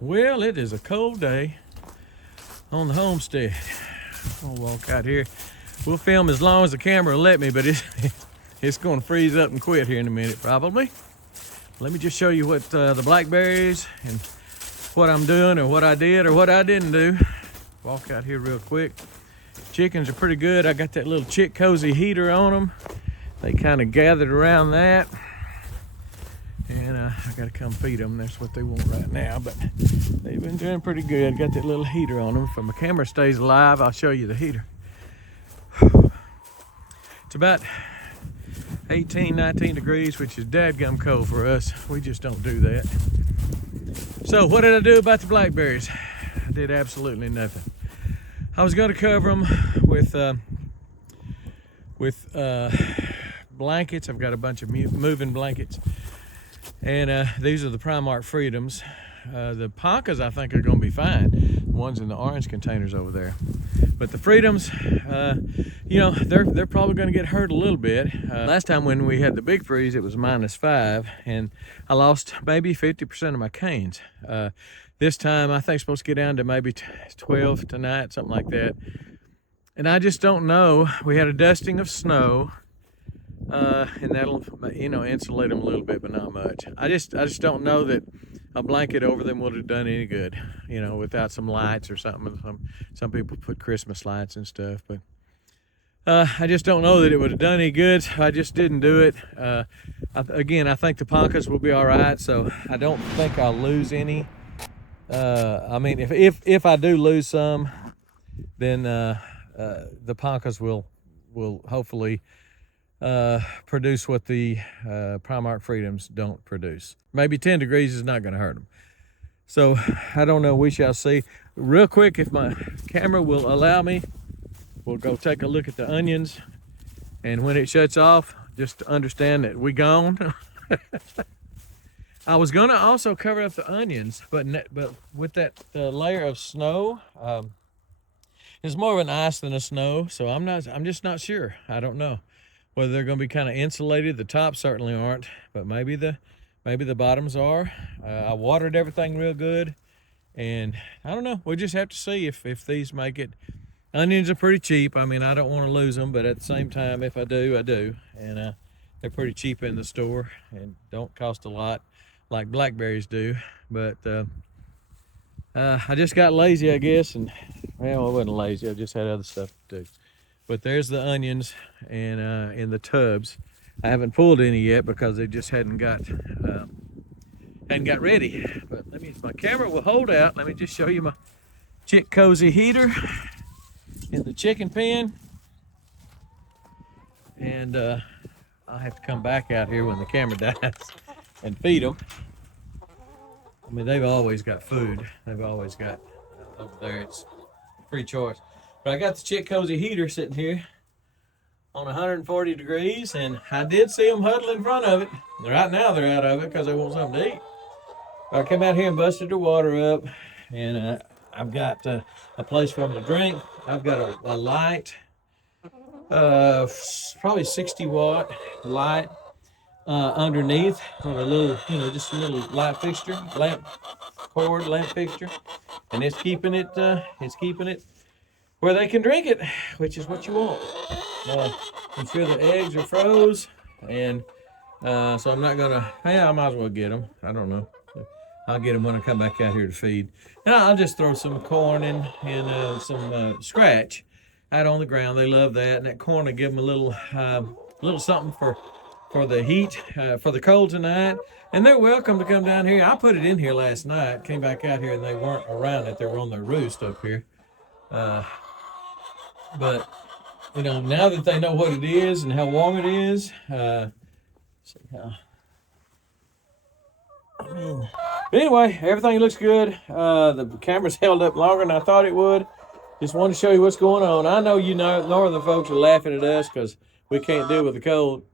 Well, it is a cold day on the homestead. I'm gonna walk out here. We'll film as long as the camera will let me, but it's gonna freeze up and quit here in a minute probably. Let me just show you what the blackberries and what I'm doing, or what I did or what I didn't do. Walk out here real quick. Chickens are pretty good. I got that little chick cozy heater on them. They kind of gathered around that. And I gotta come feed them. That's what they want right now, but they've been doing pretty good. Got that little heater on them. If my camera stays alive, I'll show you the heater. It's about 18, 19 degrees, which is dadgum cold for us. We just don't do that. So what did I do about the blackberries? I did absolutely nothing. I was gonna cover them with blankets. I've got a bunch of moving blankets. And these are the Prime Ark Freedoms. The Ponkas I think are gonna be fine. The ones in the orange containers over there. But the Freedoms, you know, they're probably gonna get hurt a little bit. Last time when we had the big freeze, it was -5, and I lost maybe 50% of my canes. This time I think it's supposed to get down to maybe 12 tonight, something like that. And I just don't know. We had a dusting of snow. And that'll, you know, insulate them a little bit, but not much. I just don't know that a blanket over them would have done any good, you know, without some lights or something. Some people put Christmas lights and stuff, but I just don't know that it would have done any good. So I just didn't do it. Again, I think the Ponkas will be all right, so I don't think I'll lose any. I mean, if I do lose some, then the Ponkas will hopefully produce what the Prime Ark Freedoms don't produce. Maybe 10 degrees is not going to hurt them. So I don't know, we shall see. Real quick, if my camera will allow me, we'll go take a look at the onions, and when it shuts off, just understand that we gone. I was gonna also cover up the onions, but with that layer of snow, it's more of an ice than a snow, so I'm just not sure. I don't know whether they're going to be kind of insulated. The tops certainly aren't, but maybe the bottoms are. I watered everything real good, and I don't know. We'll just have to see if these make it. Onions are pretty cheap. I mean, I don't want to lose them, but at the same time, if I do, I do. And they're pretty cheap in the store and don't cost a lot like blackberries do. But I just got lazy, I guess, and well, I wasn't lazy. I just had other stuff to do. But there's the onions, and in the tubs. I haven't pulled any yet because they just hadn't got ready. But if my camera will hold out, let me just show you my chick cozy heater in the chicken pen. And I'll have to come back out here when the camera dies and feed them. I mean, they've always got food. They've always got over there. It's free choice. But I got the chick cozy heater sitting here on 140 degrees, and I did see them huddle in front of it. Right now they're out of it because they want something to eat. I came out here and busted the water up, and I've got a place for them to drink. I've got a light, probably 60-watt light underneath on a little, you know, just a little light fixture, lamp fixture, and it's keeping it where they can drink it, which is what you want. I'm sure the eggs are froze, and so I'm not gonna, I might as well get them. I don't know. I'll get them when I come back out here to feed. And I'll just throw some corn and some scratch out on the ground. They love that, and that corn will give them a little something for the heat, for the cold tonight. And they're welcome to come down here. I put it in here last night, came back out here, and they weren't around it. They were on their roost up here. But you know, now that they know what it is and how warm it is, see how. I mean, but anyway, everything looks good. The camera's held up longer than I thought it would. Just wanted to show you what's going on. I know you northern folks are laughing at us because we can't deal with the cold,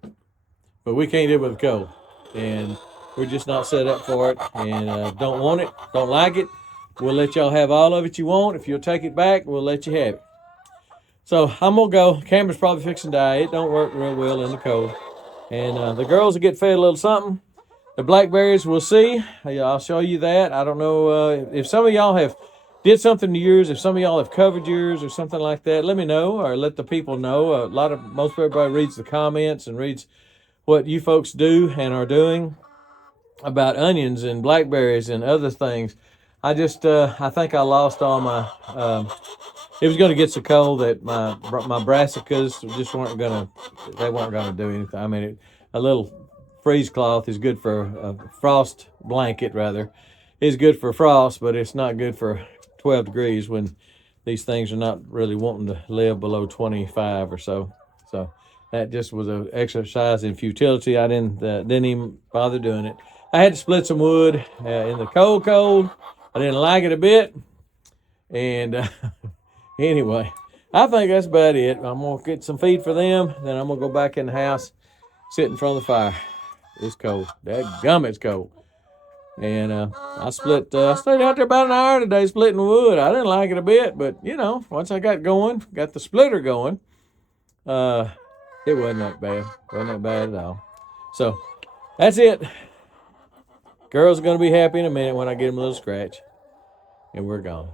but we can't deal with the cold, and we're just not set up for it, and don't want it, don't like it. We'll let y'all have all of it you want. If you'll take it back, we'll let you have it. So I'm gonna go. Camera's probably fixing to die. It don't work real well in the cold. And the girls will get fed a little something. The blackberries, we'll see. I'll show you that. I don't know if some of y'all have did something to yours, if some of y'all have covered yours or something like that, let me know, or let the people know. Most everybody reads the comments and reads what you folks do and are doing about onions and blackberries and other things. I think I lost all my, it was going to get so cold that my brassicas just weren't going to do anything. I mean, a little freeze cloth is good for a frost blanket, rather, is good for frost, but it's not good for 12 degrees when these things are not really wanting to live below 25 or so. So that just was an exercise in futility. I didn't even bother doing it. I had to split some wood in the cold. I didn't like it a bit. And anyway, I think that's about it. I'm going to get some feed for them. Then I'm going to go back in the house, sit in front of the fire. It's cold. Dadgum, it's cold. And I stayed out there about an hour today splitting wood. I didn't like it a bit, but, once I got the splitter going, it wasn't that bad. Wasn't that bad at all. So, that's it. Girls are going to be happy in a minute when I get them a little scratch. And we're gone.